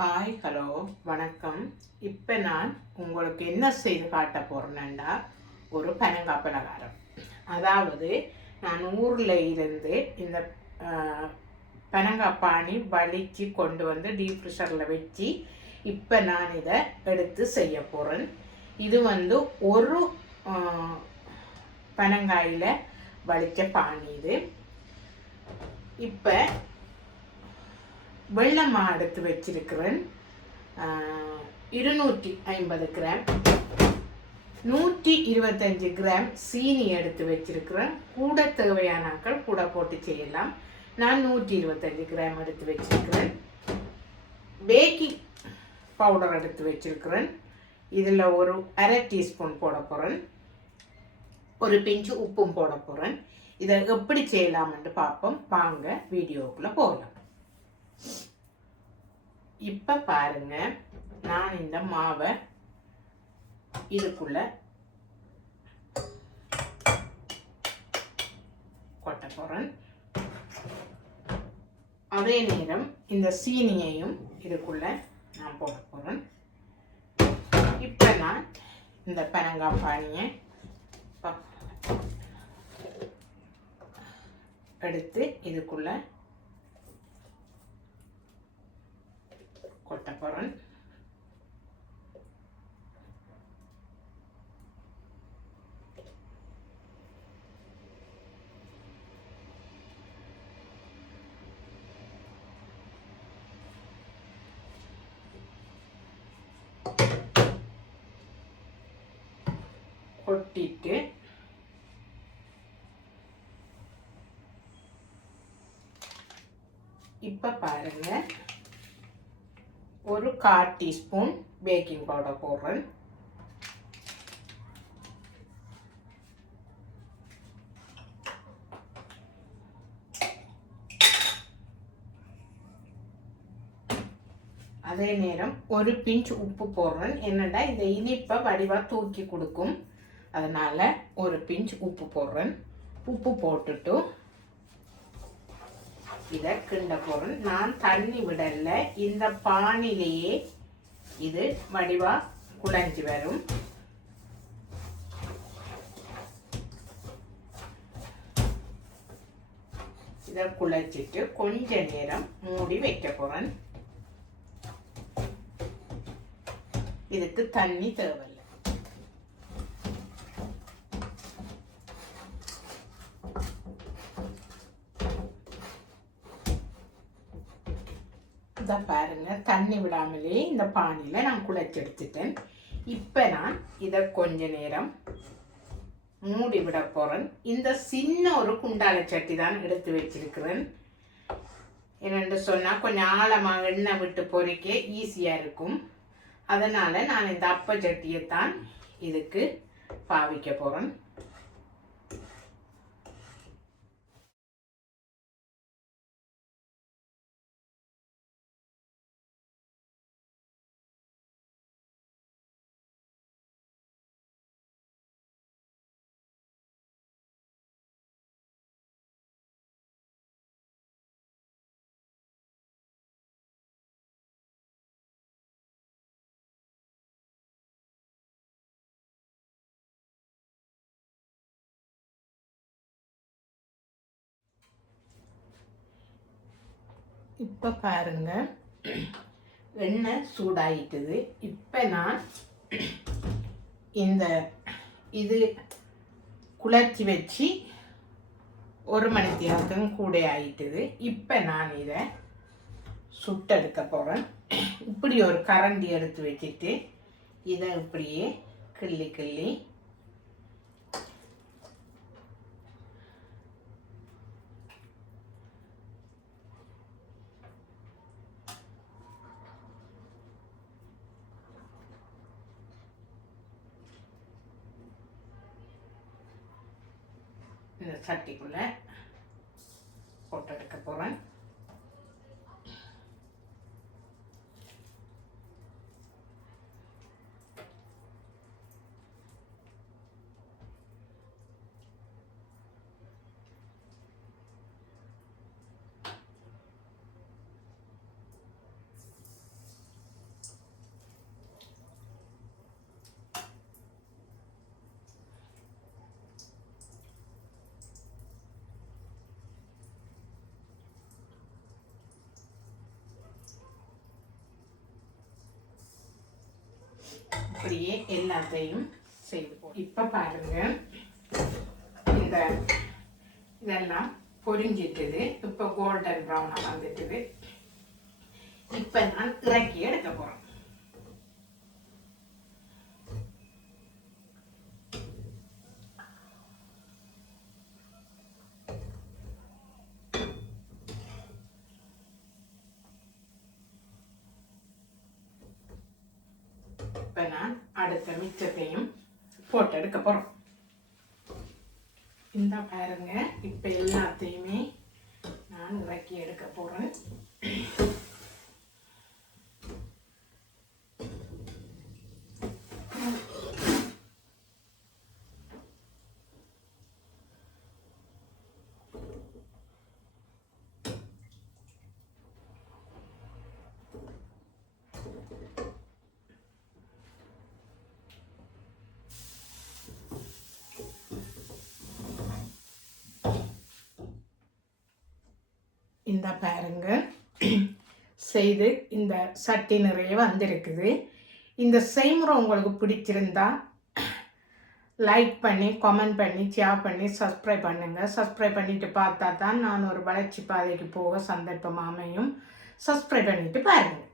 Hi hello வணக்கம். இப்போ நான் உங்களுக்கு என்ன செய்து காட்ட போகிறேன்னா ஒரு பனங்காய் பலகாரம். அதாவது நான் ஊரில் இருந்து இந்த பனங்காய் பானி வலிச்சு கொண்டு வந்து டீப் ஃப்ரிஷரில் வச்சு இப்போ நான் இதை எடுத்து செய்ய போகிறேன். இது வந்து ஒரு பனங்காயில் வலித்த பானி. இது இப்போ வெள்ளமா எடுத்து வச்சிருக்கிறேன் 250 கிராம். 125 கிராம் சீனி எடுத்து வச்சிருக்கிறேன். கூட தேவையானாக்கள் கூட போட்டு செய்யலாம். நான் 125 கிராம் எடுத்து வச்சிருக்கிறேன். பேக்கிங் பவுடர் எடுத்து வச்சிருக்கிறேன். இதில் ஒரு அரை டீஸ்பூன் போட போகிறேன். ஒரு பிஞ்சு உப்பும் போட போகிறேன். இதை எப்படி செய்யலாம்னு பார்ப்போம். வாங்க வீடியோக்குள்ளே போகலாம். இப்போ பாருங்க, நான் இந்த மாவை இதுக்குள்ள கொட்ட போறேன். அதே நேரம் இந்த சீனியையும் இதுக்குள்ள நான் போட போறேன். இப்போ நான் இந்த பனங்காய் பானியை எடுத்து இதுக்குள்ள கொட்ட போறேன். கொட்டிட்டு இப்ப பாருங்க, ஒரு 1/4 டீஸ்பூன் பேக்கிங் பவுடர் போடுறேன். அதே நேரம் ஒரு பிஞ்ச் உப்பு போடுறேன். என்னடா இந்த இனிப்பை வடிவா தூக்கி கொடுக்கும், அதனால ஒரு பிஞ்ச் உப்பு போடுறேன். உப்பு போட்டுட்டு இதை கிண்ட போறேன். நான் தண்ணி விடல, இந்த பானிலேயே இது வடிவா குழஞ்சி வரும். இதை குழச்சிட்டு கொஞ்ச நேரம் மூடி வைக்க போறேன். இதுக்கு தண்ணி தேவையில்லை. இதை பாருங்க, தண்ணி விடாமலே இந்த பானியில் நான் குழைச்சி எடுத்துட்டேன். இப்போ நான் இதை கொஞ்ச நேரம் மூடி விட போகிறேன். இந்த சின்ன ஒரு குண்டால சட்டி தான் எடுத்து வச்சிருக்கிறேன். என்னென்று சொன்னால் கொஞ்சம் ஆழமாக எண்ணெய் விட்டு பொறிக்க ஈஸியாக இருக்கும். அதனால் நான் இந்த அப்ப சட்டியை தான் இதுக்கு பாவிக்க போகிறேன். இப்போ பாருங்க, எண்ணெய் சூடாயிட்டுது. இப்போ நான் இந்த இது குழச்சி வச்சு 1 மணி நேரத்துக்கு கூட ஆயிட்டுது. இப்போ நான் இதை சுட்டெடுக்க போகிறேன். இப்படி ஒரு கரண்டி எடுத்து வச்சுட்டு இதை இப்படியே கிள்ளி கிள்ளி இந்த சட்டிக்குள்ளே போட்டு எடுக்க போகிறேன். அப்படியே எல்லாத்தையும் செய்து இப்போ பாருங்க, இதெல்லாம் பொரிஞ்சிட்டுது. இப்போ கோல்டன் ப்ரௌனாக வந்துட்டுது. இப்போ நான் இறக்கி எடுக்க போகிறேன். இப்போ நான் அடுத்த மிச்சத்தையும் போட்டு எடுக்க போகிறோம். இந்த பாருங்க, இப்போ எல்லாத்தையுமே நான் இறக்கி எடுக்க போகிறேன். இந்த பாருங்க, செய்து இந்த சட்டி நிறைய வந்திருக்குது. இந்த செய்முறை உங்களுக்கு பிடிச்சிருந்தா லைக் பண்ணி, கமெண்ட் பண்ணி, ஷேர் பண்ணி, சப்ஸ்கிரைப் பண்ணுங்கள். சப்ஸ்கிரைப் பண்ணிட்டு பார்த்தா தான் நான் ஒரு வளர்ச்சி பாதைக்கு போக சந்தர்ப்பம் அமையும். சப்ஸ்கிரைப் பண்ணிட்டு பாருங்கள்.